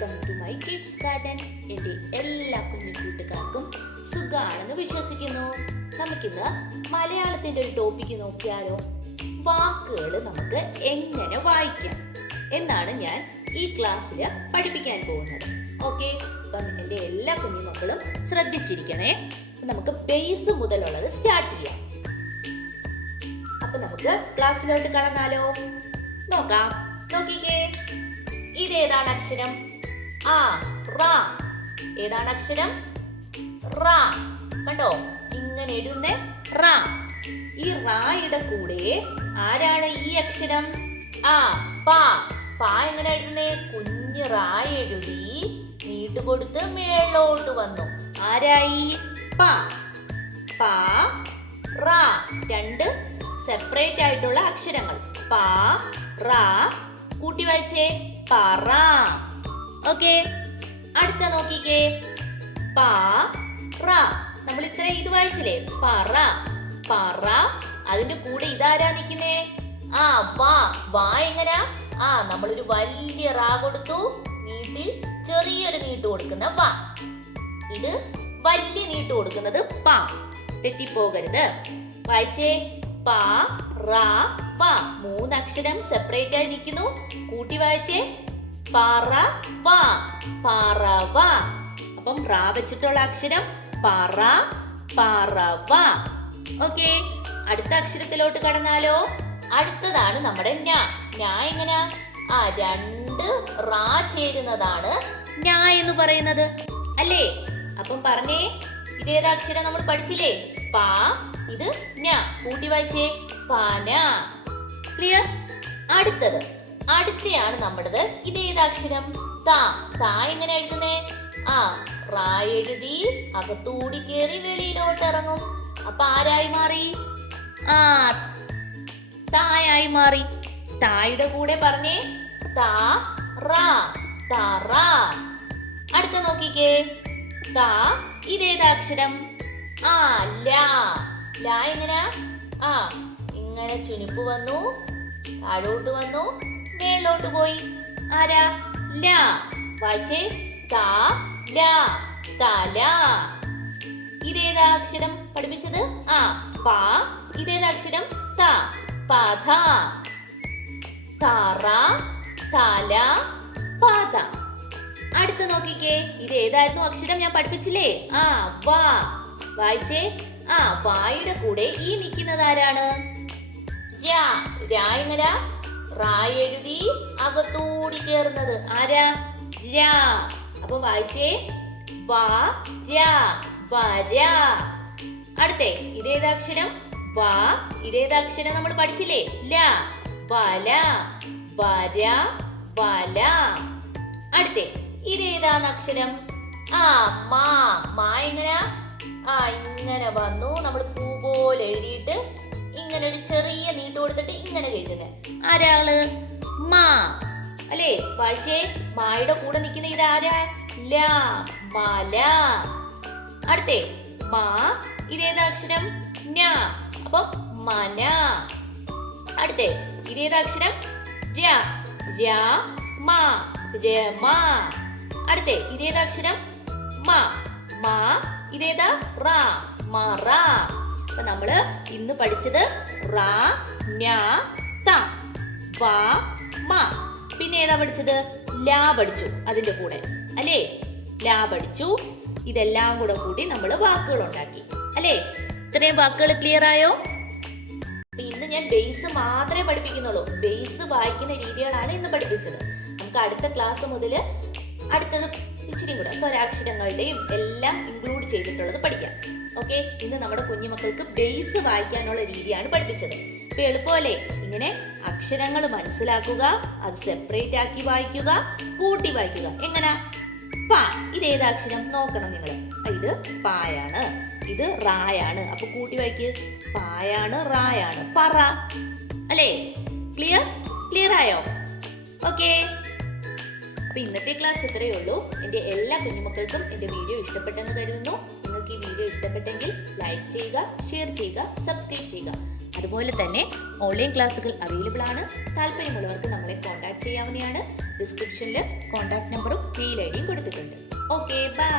Welcome to my kids garden. എൻ്റെ എല്ലാ കുഞ്ഞു കൂട്ടുകാർക്കും സുഖാണെന്ന് വിശ്വസിക്കുന്നു. നമുക്കിന്ന് മലയാളത്തിൻ്റെ ഒരു ടോപ്പിക്ക് നോക്കിയാലോ? വാക്കുകൾ നമുക്ക് എങ്ങനെ വായിക്കാം എന്നാണ് ഞാൻ ഈ ക്ലാസ്സിൽ പഠിപ്പിക്കാൻ പോകുന്നത്. ഓക്കെ, അപ്പം എൻ്റെ എല്ലാ കുഞ്ഞുമക്കളും ശ്രദ്ധിച്ചിരിക്കണേ. നമുക്ക് ബേസ് മുതലുള്ളത് സ്റ്റാർട്ട് ചെയ്യാം. അപ്പൊ നമുക്ക് ക്ലാസ്സിലോട്ട് കടന്നാലോ? നോക്കാം. നോക്കിക്കേ, ഇതേതാണ് അക്ഷരം? ആ, റാ. ഏതാണ് അക്ഷരം? റാ. കണ്ടോ, ഇങ്ങനെ എഴുതുന്നേ റാ. ഈ റായുടെ കൂടെ ആരാണ് ഈ അക്ഷരം? ആ, പാ. പാ എങ്ങനെ എഴുതുന്നേ? കുഞ്ഞ് റാ എഴുതി നീട്ട് കൊടുത്ത് മേലോട്ട് വന്നു. ആരായി? പാ. പാ, റാ. രണ്ട് സെപ്പറേറ്റ് ആയിട്ടുള്ള അക്ഷരങ്ങൾ. പാ, റാ. കൂട്ടി വായിച്ചേ, പറ. ഓക്കെ, അടുത്ത നോക്കിക്കേ, പാ, റാ. നമ്മൾ ഇത്ര ഇത് വായിച്ചില്ലേ? പറ. പറ. അതിന്റെ കൂടെ ഇതാരാ നിൽക്കുന്നേ? ആ, വാ. വാ എങ്ങനാ? ആ, നമ്മളൊരു വലിയ റാ കൊടുത്തു, നീട്ടി ചെറിയൊരു നീട്ട് കൊടുക്കുന്ന വാ. ഇത് വലിയ നീട്ട് കൊടുക്കുന്നത് പാ. തെറ്റിപ്പോകരുത്. വായിച്ചേ, പാ, റാ, വാ. മൂന്നക്ഷരം സെപ്പറേറ്റ് ആയി നിൽക്കുന്നു. കൂട്ടി വായിച്ചേ, പറ, വാ. പറവ. അപ്പം റാ വെച്ചിട്ടുള്ള അക്ഷരം പറ, പറവ. ഓക്കെ, അടുത്ത അക്ഷരത്തിലോട്ട് കടന്നാലോ? അടുത്തതാണ് നമ്മുടെ ഞാ. ഞാ എങ്ങനെയാ? ആ, രണ്ട് റാ ചേരുന്നതാണ് ഞാ എന്ന് പറയുന്നത് അല്ലേ? അപ്പം പറഞ്ഞേ, ഇതേതാ അക്ഷരം? നമ്മൾ പഠിച്ചില്ലേ? പാ. ഇത് ഞാ. കൂട്ടി വായിച്ചേ, പാന. ക്ലിയർ? അടുത്തയാണ് നമ്മുടേത്. ഇതേതാക്ഷരം? താ. താ എങ്ങനെ എഴുതുന്നേ? ആ, റാ എഴുതി അകത്തൂടി കേറി വെളിയിലോട്ട് ഇറങ്ങും. അപ്പൊ ആരായി മാറി? ആ, തായായി മാറി. തായുടെ കൂടെ പറഞ്ഞേ, താ, റാ. തറ. അടുത്ത നോക്കിക്കേ, താ. ഇതേതാക്ഷരം? ആ, ലാ. ലാ എങ്ങനെയാ? ആ, ഇങ്ങനെ ചുനിപ്പ് വന്നു, താഴോട്ട് വന്നു, മേലോട്ട് പോയി. ആരാ? ലാ. വായിച്ചേ, താ, ലാ. തല. ഇതേതാ അക്ഷരം പഠിപ്പിച്ചത്? ആ, പാ. ഇതേതാ അക്ഷരം? ത. പഥ. തറ, തല, പഥ. അടുത്ത് നോക്കിക്കേ, ഇതേതായിരുന്നു അക്ഷരം? ഞാൻ പഠിപ്പിച്ചില്ലേ? ആ, വാ. വായിച്ചേ, ആ, വായുടെ കൂടെ ഈ നിൽക്കുന്നത് ആരാണ്? രാ. രാ എങ്ങനാ? റാ എഴുതി അകത്തൂടി കേറുന്നത് ആരാ? രാ. അപ്പൊ വായിച്ചേ, വാ, രാ. വര. അടുത്തേ, ഇതേതാക്ഷരം? വാ. ഇതേതാക്ഷരം നമ്മൾ പഠിച്ചില്ലേ? ല. വല. വര, വല. അടുത്തേ, ഇതേതാണ് അക്ഷരം? ആ, മാ. മാ എങ്ങനാ? ആ, ഇങ്ങനെ വന്നു, നമ്മൾ പൂ പോലെ എഴുതിയിട്ട് ഇങ്ങനെ ഒരു ചെറിയ നീട്ട് കൊടുത്തിട്ട് ഇങ്ങനെ കയറ്റുന്നത് ആരാള്? മാ അല്ലേ? വായിച്ചേ, മായുടെ കൂടെ നിൽക്കുന്ന ഇതാരാ? ല. മല. അടുത്തേ, മാ. ഇതേതാക്ഷരം? ഞ. അപ്പൊ മന. അടുത്തേ, ഇതേതാക്ഷരം? ര. ര, മാ. രമ. അടുത്തേ, ഇതേതാക്ഷരം? മാ. മാ. ഇതേതാ? റാ. മറ. അപ്പൊ നമ്മള് ഇന്ന് പഠിച്ചത് റാ, ഞാ, ത, വാ, മാ. പിന്നെ ഏതാ പഠിച്ചത്? ലാ പഠിച്ചു അതിന്റെ കൂടെ അല്ലേ? ലാ പഠിച്ചു. ഇതെല്ലാം കൂടെ കൂട്ടി നമ്മൾ വാക്കുകൾ ഉണ്ടാക്കി അല്ലേ? ഇത്രയും വാക്കുകൾ ക്ലിയർ ആയോ? ഇന്ന് ഞാൻ ബേസ് മാത്രമേ പഠിപ്പിക്കുന്നുള്ളൂ. ബേസ് വായിക്കുന്ന രീതികളാണ് ഇന്ന് പഠിപ്പിച്ചത്. നമുക്ക് അടുത്ത ക്ലാസ് മുതൽ അടുത്തത് ഇച്ചിരി കൂടെ സ്വരാക്ഷരങ്ങളുടെയും എല്ലാം ഇൻക്ലൂഡ് ചെയ്തിട്ടുള്ളത് പഠിക്കാം. ഓക്കെ, ഇന്ന് നമ്മുടെ കുഞ്ഞുമക്കൾക്ക് ബേസ് വായിക്കാനുള്ള രീതിയാണ് പഠിപ്പിച്ചത്. ഇപ്പൊ എളുപ്പമല്ലേ? ഇങ്ങനെ അക്ഷരങ്ങൾ മനസ്സിലാക്കുക, അത് സെപ്പറേറ്റ് ആക്കി വായിക്കുക, കൂട്ടി വായിക്കുക. എങ്ങനെ? പാ. ഇതേതാക്ഷരം നോക്കണം നിങ്ങൾ. ഇത് പായാണ്, ഇത് റായാണ്. അപ്പൊ കൂട്ടി വായിക്ക്. പായാണ്, റായാണ്. പറ അല്ലേ? ക്ലിയർ ആയോ? ഓക്കെ, അപ്പൊ ഇന്നത്തെ ക്ലാസ് ഇത്രയേ ഉള്ളൂ. എൻ്റെ എല്ലാ കുഞ്ഞുമക്കൾക്കും എൻ്റെ വീഡിയോ ഇഷ്ടപ്പെട്ടെന്ന് കരുതുന്നു. നിങ്ങൾക്ക് ഈ വീഡിയോ ഇഷ്ടപ്പെട്ടെങ്കിൽ ലൈക്ക് ചെയ്യുക, ഷെയർ ചെയ്യുക, സബ്സ്ക്രൈബ് ചെയ്യുക. അതുപോലെ തന്നെ ഓൺലൈൻ ക്ലാസ്സുകൾ അവൈലബിൾ ആണ്. താല്പര്യമുള്ളവർക്ക് നമ്മളെ കോൺടാക്ട് ചെയ്യാവുന്നതാണ്. ഡിസ്ക്രിപ്ഷനിൽ കോൺടാക്ട് നമ്പറും മെയിൽ ഐ ഡിയും കൊടുത്തിട്ടുണ്ട്. Okay, by.